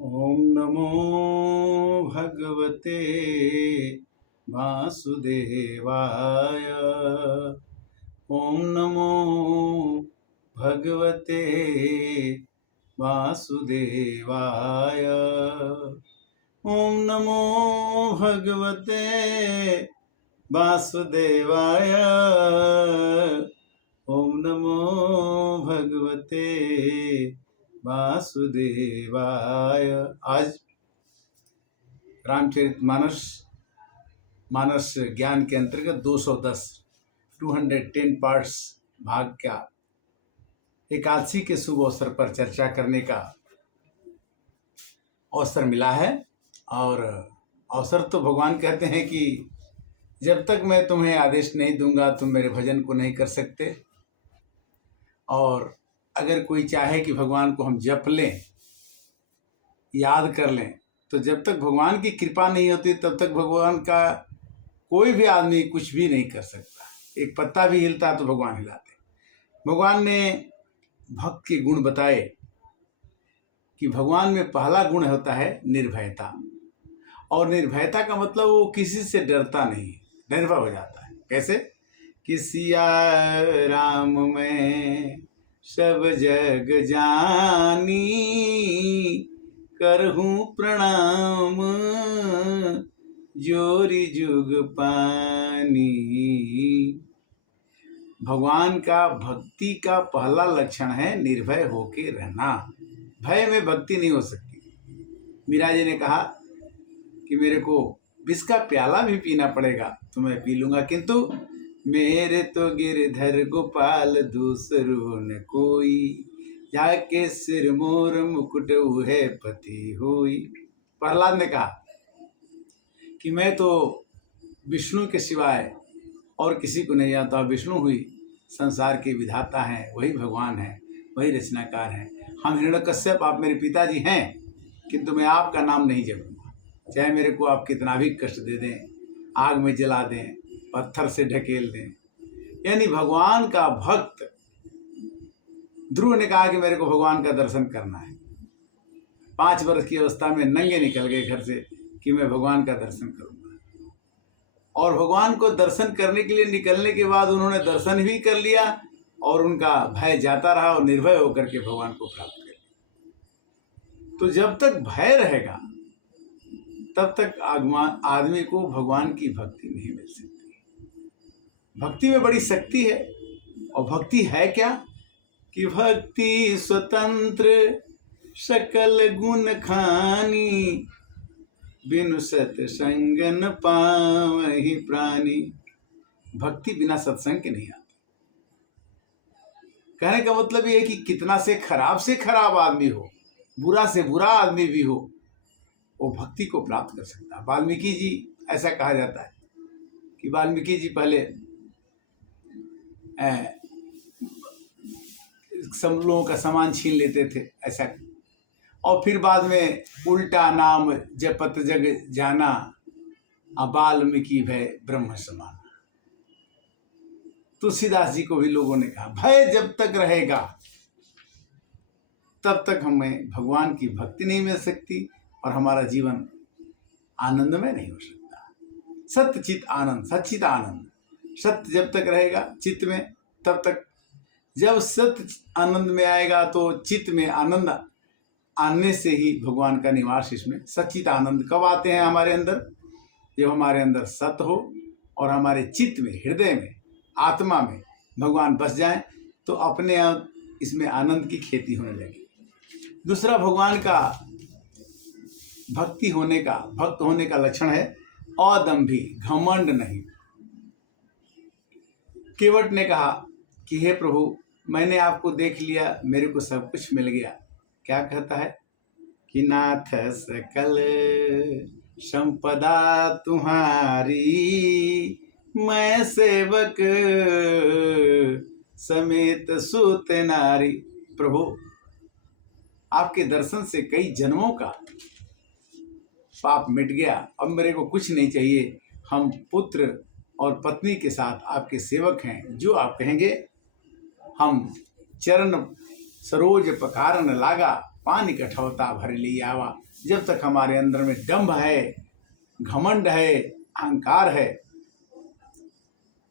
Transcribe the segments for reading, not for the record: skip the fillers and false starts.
ॐ नमो भगवते वासुदेवाय। ॐ नमो भगवते वासुदेवाय। ॐ नमो भगवते वासुदेवाय। ॐ नमो भगवते वासुदेवाय। आज रामचरितमानस मानस ज्ञान के अंतर्गत 210 पार्ट्स भाग का एकादशी के शुभ अवसर पर चर्चा करने का अवसर मिला है। और अवसर तो भगवान कहते हैं कि जब तक मैं तुम्हें आदेश नहीं दूंगा तुम मेरे भजन को नहीं कर सकते। और अगर कोई चाहे कि भगवान को हम जप लें, याद कर लें, तो जब तक भगवान की कृपा नहीं होती तब तक भगवान का कोई भी आदमी कुछ भी नहीं कर सकता। एक पत्ता भी हिलता तो भगवान हिलाते। भगवान ने भक्त के गुण बताए कि भगवान में पहला गुण होता है निर्भयता। और निर्भयता का मतलब वो किसी से डरता नहीं, निर्भय हो जाता है। कैसे कि सिया राम में सब जग जानी, करहूँ प्रणाम जोरी जुग पानी। भगवान का भक्ति का पहला लक्षण है निर्भय होके रहना। भय में भक्ति नहीं हो सकती। मीरा जी ने कहा कि मेरे को विष का प्याला भी पीना पड़ेगा तो मैं पी लूंगा, किंतु मेरे तो गिरधर गोपाल दूसरो न कोई, जाके सिर मोर मुकुट है पति होई। प्रहलाद ने कहा कि मैं तो विष्णु के सिवाय और किसी को नहीं जानता। विष्णु हुई संसार के विधाता हैं, वही भगवान हैं, वही रचनाकार हैं। हम हिरण्यकश्यप, आप मेरे पिताजी हैं, किंतु मैं आपका नाम नहीं जपूंगा। चाहे मेरे को आप कितना भी कष्ट दे दें, आग में जला दें, पत्थर से ढकेल दें। यानी भगवान का भक्त ध्रुव ने कहा कि मेरे को भगवान का दर्शन करना है। 5 वर्ष की अवस्था में नंगे निकल गए घर से कि मैं भगवान का दर्शन करूंगा। और भगवान को दर्शन करने के लिए निकलने के बाद उन्होंने दर्शन भी कर लिया और उनका भय जाता रहा और निर्भय होकर के भगवान को प्राप्त कर लिया। तो जब तक भय रहेगा तब तक आदमी को भगवान की भक्ति नहीं मिल सकती। भक्ति में बड़ी शक्ति है। और भक्ति है क्या कि भक्ति स्वतंत्र सकल गुण खानी, बिनु सत्संग न पावहि प्राणी। भक्ति बिना सत्संग के नहीं आती। कहने का मतलब ये है कि कितना से खराब आदमी हो, बुरा से बुरा आदमी भी हो, वो भक्ति को प्राप्त कर सकता है। वाल्मीकि जी, ऐसा कहा जाता है कि वाल्मीकि जी पहले सब लोगों का सामान छीन लेते थे, ऐसा, और फिर बाद में उल्टा नाम जपत जग जाना, वाल्मीकि भय ब्रह्म समान। तुलसीदास जी को भी लोगों ने कहा भय जब तक रहेगा तब तक हमें भगवान की भक्ति नहीं मिल सकती और हमारा जीवन आनंदमय नहीं हो सकता। सत्य चित आनंद, सच्चित आनंद, सत्य जब तक रहेगा चित्त में तब तक। जब सत्य आनंद में आएगा तो चित्त में आनंद आने से ही भगवान का निवास इसमें। सच्चित आनंद कब आते हैं हमारे अंदर? जब हमारे अंदर सत्य हो और हमारे चित्त में, हृदय में, आत्मा में भगवान बस जाए तो अपने आप इसमें आनंद की खेती होने लगी। दूसरा भगवान का भक्त होने का लक्षण है अदंभी, घमंड नहीं। केवट ने कहा कि हे प्रभु, मैंने आपको देख लिया, मेरे को सब कुछ मिल गया। क्या कहता है कि नाथ सकल संपदा तुम्हारी, मैं सेवक समेत सूत नारी। प्रभु, आपके दर्शन से कई जन्मों का पाप मिट गया। अब मेरे को कुछ नहीं चाहिए। हम पुत्र और पत्नी के साथ आपके सेवक हैं, जो आप कहेंगे हम चरण सरोज पकारन लागा, पानी कठौता भर ली आवा। जब तक हमारे अंदर में दंभ है, घमंड है, अहंकार है,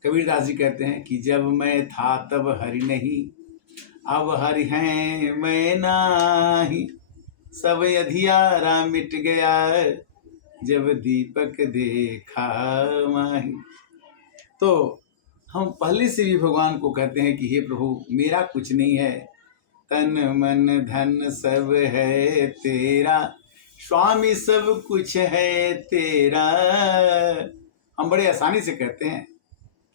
कबीरदास जी कहते हैं कि जब मैं था तब हरि नहीं, अब हरि हैं मैं नाही, सब अधियारा मिट गया, जब दीपक देखा माही। तो हम पहले से भी भगवान को कहते हैं कि हे प्रभु, मेरा कुछ नहीं है, तन मन धन सब है तेरा, स्वामी सब कुछ है तेरा। हम बड़े आसानी से कहते हैं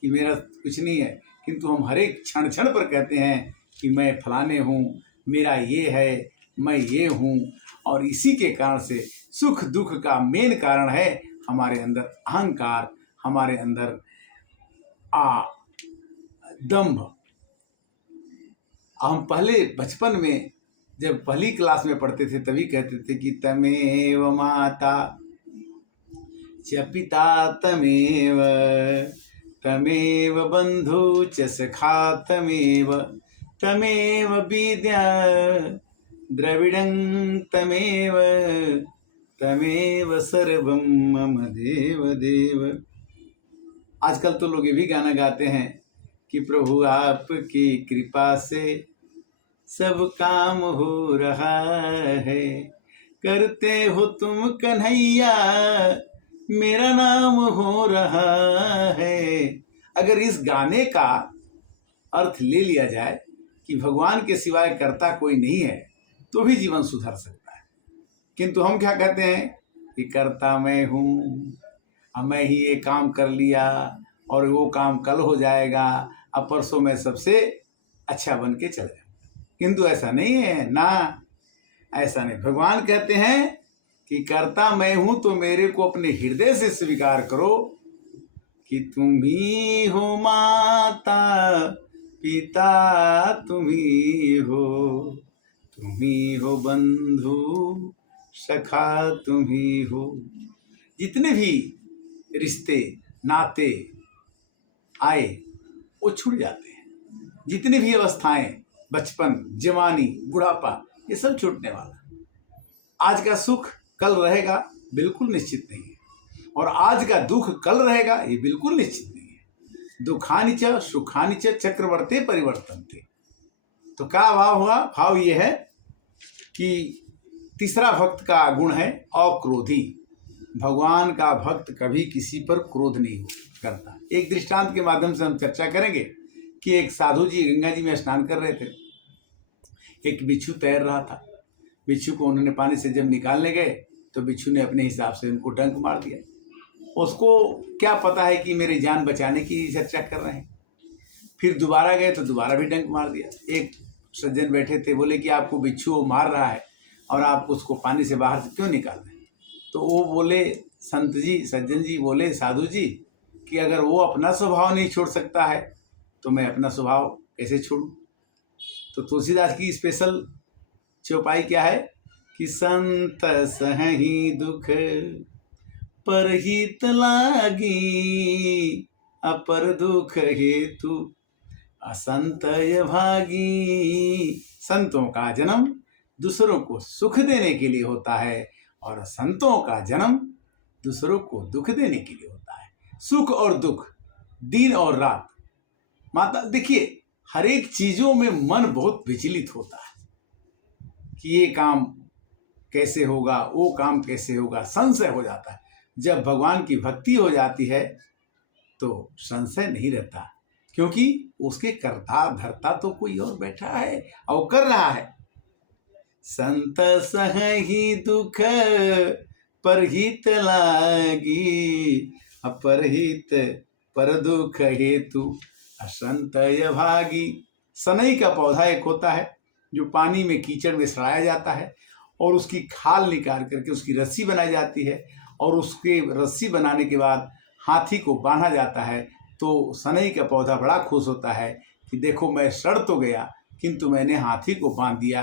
कि मेरा कुछ नहीं है, किंतु हम हर एक क्षण क्षण पर कहते हैं कि मैं फलाने हूँ, मेरा ये है, मैं ये हूँ। और इसी के कारण से सुख दुख का मेन कारण है हमारे अंदर अहंकार, हमारे अंदर दंभ। हम पहले बचपन में जब पहली क्लास में पढ़ते थे तभी कहते थे कि तमेव माता च पिता तमेव, तमेव बंधु च सखा तमेव, तमेव विद्या द्रविडं तमेव, तमेव सर्वं मम देव देव। आजकल तो लोग ये भी गाना गाते हैं कि प्रभु आपकी कृपा से सब काम हो रहा है, करते हो तुम कन्हैया मेरा नाम हो रहा है। अगर इस गाने का अर्थ ले लिया जाए कि भगवान के सिवाय कर्ता कोई नहीं है तो भी जीवन सुधर सकता है, किंतु हम क्या कहते हैं कि कर्ता मैं हूँ, अब मैं ही ये काम कर लिया और वो काम कल हो जाएगा, अब परसों मैं सबसे अच्छा बन के चले जाऊँ। किंतु ऐसा नहीं है ना, ऐसा नहीं। भगवान कहते हैं कि कर्ता मैं हूँ तो मेरे को अपने हृदय से स्वीकार करो कि तुम ही हो माता पिता, तुम ही हो बंधु सखा, तुम ही हो। जितने भी रिश्ते नाते आए वो छूट जाते हैं, जितनी भी अवस्थाएं, बचपन, जवानी, बुढ़ापा, ये सब छूटने वाला। आज का सुख कल रहेगा बिल्कुल निश्चित नहीं है, और आज का दुख कल रहेगा ये बिल्कुल निश्चित नहीं है। दुखानि च सुखानि च चक्रवर्ती परिवर्तन्ते। तो क्या भाव हुआ? भाव ये है कि तीसरा भक्त का गुण है अक्रोधी। भगवान का भक्त कभी किसी पर क्रोध नहीं करता। एक दृष्टांत के माध्यम से हम चर्चा करेंगे कि एक साधु जी गंगा जी में स्नान कर रहे थे, एक बिच्छू तैर रहा था। बिच्छू को उन्होंने पानी से जब निकालने गए तो बिच्छू ने अपने हिसाब से उनको डंक मार दिया। उसको क्या पता है कि मेरी जान बचाने की चर्चा कर रहे हैं। फिर दोबारा गए तो दोबारा भी डंक मार दिया। एक सज्जन बैठे थे, बोले कि आपको बिच्छू मार रहा है और आप उसको पानी से बाहर से क्यों निकाल रहे हैं? तो वो बोले, संत जी, सज्जन जी बोले, साधु जी, कि अगर वो अपना स्वभाव नहीं छोड़ सकता है तो मैं अपना स्वभाव कैसे छोड़ूं? तो तुलसीदास की स्पेशल चौपाई क्या है कि संत सहहि दुख परहित लागी, अपर दुख हेतु असंतय भागी। संतों का जन्म दूसरों को सुख देने के लिए होता है और संतों का जन्म दूसरों को दुख देने के लिए होता है। सुख और दुख, दिन और रात। माता देखिए, हर एक चीजों में मन बहुत विचलित होता है कि ये काम कैसे होगा, वो काम कैसे होगा, संशय हो जाता है। जब भगवान की भक्ति हो जाती है तो संशय नहीं रहता, क्योंकि उसके कर्ता धर्ता तो कोई और बैठा है और कर रहा है। संत सहहि दुख परहित लागी, अपरहित पर दुख हेतु असंतय भागी। सनई का पौधा एक होता है जो पानी में कीचड़ में सड़ाया जाता है और उसकी खाल निकाल करके उसकी रस्सी बनाई जाती है, और उसके रस्सी बनाने के बाद हाथी को बांधा जाता है। तो सनई का पौधा बड़ा खुश होता है कि देखो मैं सड़ तो गया किंतु मैंने हाथी को बांध दिया।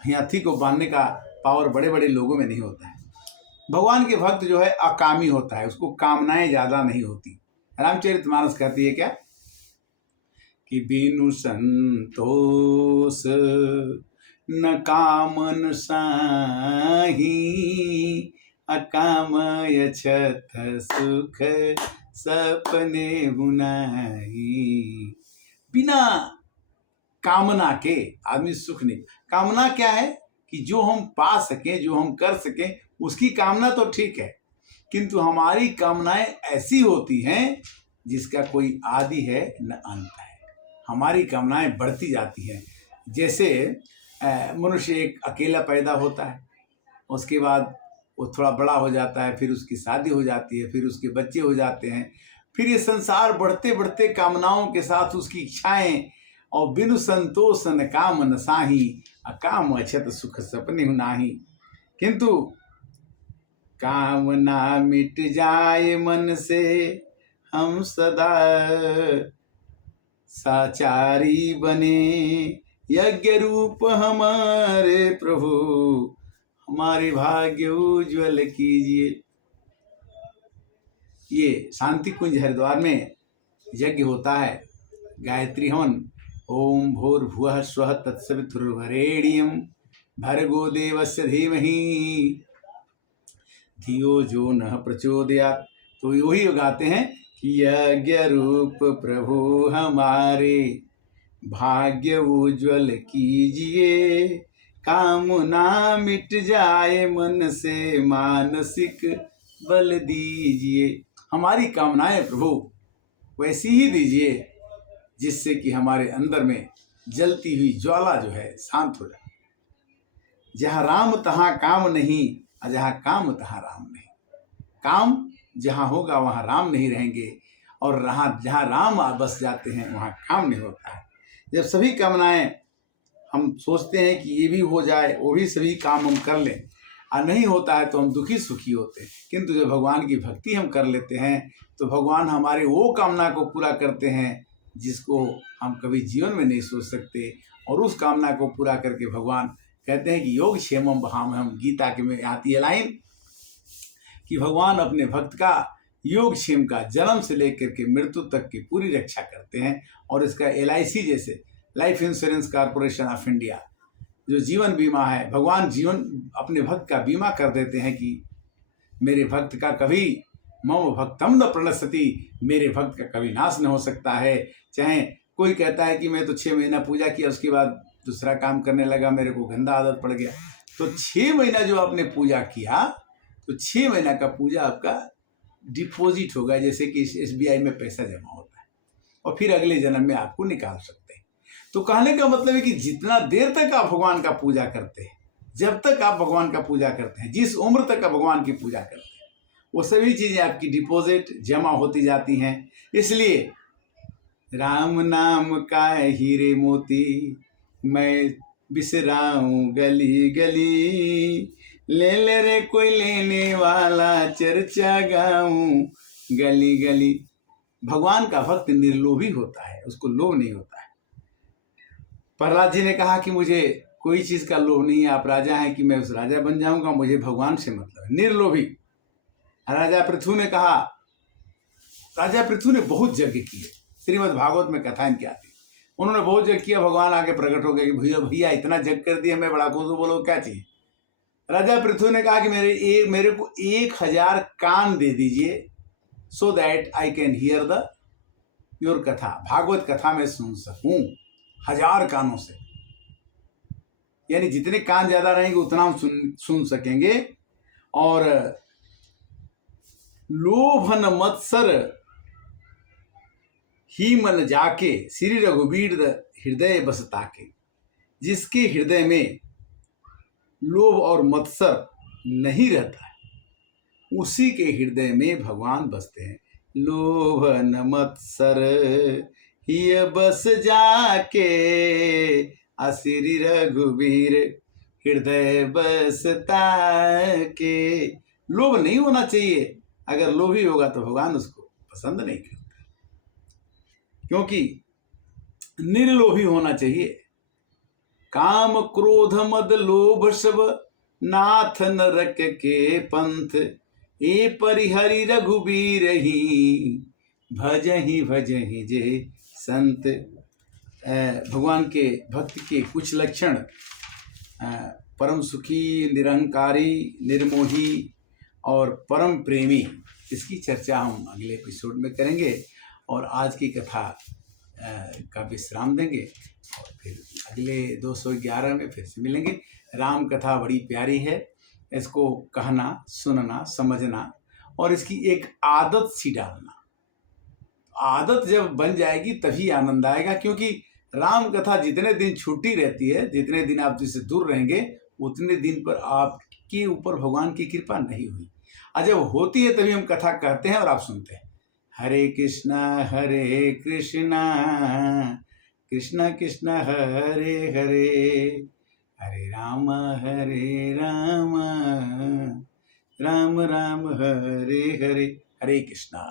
हाथी को बांधने का पावर बड़े बड़े लोगों में नहीं होता है। भगवान के भक्त जो है अकामी होता है, उसको कामनाएं ज्यादा नहीं होती। रामचरितमानस कहती है क्या कि बिनु संतोष न कामन साही, अकाम यछत सुख सपने हुनाही। बिना कामना के आदमी सुख नहीं। कामना क्या है कि जो हम पा सकें, जो हम कर सकें, उसकी कामना तो ठीक है, किंतु हमारी कामनाएं ऐसी होती हैं जिसका कोई आदि है न अंत है। हमारी कामनाएं बढ़ती जाती हैं। जैसे मनुष्य एक अकेला पैदा होता है, उसके बाद वो थोड़ा बड़ा हो जाता है, फिर उसकी शादी हो जाती है, फिर उसके बच्चे हो जाते हैं, फिर ये संसार बढ़ते बढ़ते कामनाओं के साथ उसकी इच्छाएं, और बिनु संतोष न काम न साही, अकाम अछत सुख सपने नाही। किंतु कामना मिट जाए मन से, हम सदा साचारी बने, यज्ञ रूप हमारे प्रभु, हमारे भाग्य उज्ज्वल कीजिए। ये शांति कुंज हरिद्वार में यज्ञ होता है, गायत्री हवन। ओम भूर्भुवः स्वः तत्सवितुर्वरेण्यं भर्गो देवस्य धीमहि धियो जो न प्रचोदयात्। तो वही गाते हैं कि यज्ञ रूप प्रभु हमारे, भाग्य उज्ज्वल कीजिए, कामना मिट जाए मन से, मानसिक बल दीजिए। हमारी कामनाएं प्रभु वैसी ही दीजिए जिससे कि हमारे अंदर में जलती हुई ज्वाला जो है शांत हो जाए। जहाँ राम तहाँ काम नहीं, और जहाँ काम तहाँ राम नहीं। काम जहाँ होगा वहाँ राम नहीं रहेंगे, और जहाँ राम बस जाते हैं वहाँ काम नहीं होता है। जब सभी कामनाएं हम सोचते हैं कि ये भी हो जाए, वो भी सभी काम हम कर लें, और नहीं होता है तो हम दुखी सुखी होते हैं। किंतु जब भगवान की भक्ति हम कर लेते हैं तो भगवान हमारे वो कामना को पूरा करते हैं जिसको हम कभी जीवन में नहीं सोच सकते, और उस कामना को पूरा करके भगवान कहते हैं कि योग क्षेमम वहामहम। गीता के में आती है लाइन कि भगवान अपने भक्त का योग क्षेम का जन्म से लेकर के मृत्यु तक की पूरी रक्षा करते हैं। और इसका LIC जैसे life insurance corporation of India जो जीवन बीमा है, भगवान जीवन अपने भक्त का बीमा कर देते हैं कि मेरे भक्त का कभी मम भक्तम न प्रणश्यति, मेरे भक्त का कभी नाश न हो सकता है। चाहे कोई कहता है कि मैं तो 6 महीना पूजा किया, उसके बाद दूसरा काम करने लगा, मेरे को गंदा आदत पड़ गया, तो 6 महीना जो आपने पूजा किया, तो 6 महीना का पूजा आपका डिपॉजिट होगा, जैसे कि SBI में पैसा जमा होता है, और फिर अगले जन्म में आपको निकाल सकते हैं। तो कहने का मतलब है कि जितना देर तक आप भगवान का पूजा करते हैं, जब तक आप भगवान का पूजा करते हैं, जिस उम्र तक आप भगवान की पूजा करते हैं, वो सभी चीजें आपकी डिपॉजिट जमा होती जाती हैं। इसलिए राम नाम का हीरे मोती, मैं बिसराऊं गली गली, ले ले रे कोई लेने वाला, चर्चा गाऊं गली गली। भगवान का भक्त निर्लोभी होता है, उसको लोभ नहीं होता है। प्रहलाद जी ने कहा कि मुझे कोई चीज का लोभ नहीं है, आप राजा हैं कि मैं उस राजा बन जाऊंगा, मुझे भगवान से मतलब है, निर्लोभी। राजा पृथु ने कहा, राजा पृथु ने बहुत यज्ञ किए, श्रीमद् भागवत में कथाएं क्या थी, उन्होंने बहुत यज्ञ किया। भगवान आके प्रकट हो गए कि भैया भैया इतना यज्ञ कर दिया, मैं बड़ा खुश हूं, बोलो क्या चाहिए। राजा पृथु ने कहा कि मेरे को 1000 कान दे दीजिए, so that I can hear the your कथा, भागवत कथा में सुन सकूं 1000 कानों से, यानी जितने कान ज्यादा रहेंगे उतना हम सुन सकेंगे। और लोभन मत्सर ही मन जाके, श्री रघुवीर हृदय बसता के, जिसके हृदय में लोभ और मत्सर नहीं रहता है, उसी के हृदय में भगवान बसते हैं। लोभ न मत्सर ही बस जाके, श्री रघुवीर हृदय बसता के। लोभ नहीं होना चाहिए, अगर लोभी होगा तो भगवान उसको पसंद नहीं करते, क्योंकि निर्लोभी होना चाहिए। काम क्रोध मद लोभ सब, नाथ नरक के पंथ, ए परिहरि रघुबीर ही, भजहि जे संत। भगवान के भक्त के कुछ लक्षण परम सुखी, निरहंकारी, निर्मोही और परम प्रेमी, इसकी चर्चा हम अगले एपिसोड में करेंगे और आज की कथा का विश्राम देंगे और फिर अगले 211 में फिर से मिलेंगे। राम कथा बड़ी प्यारी है, इसको कहना, सुनना, समझना और इसकी एक आदत सी डालना। आदत जब बन जाएगी तभी आनंद आएगा, क्योंकि राम कथा जितने दिन छूटी रहती है, जितने दिन आप जिससे दूर रहेंगे, उतने दिन पर आपके ऊपर भगवान की कृपा नहीं हुई। और जब होती है तभी हम कथा कहते हैं और आप सुनते हैं। हरे कृष्णा कृष्णा कृष्णा हरे हरे, हरे राम राम राम हरे हरे। हरे कृष्णा।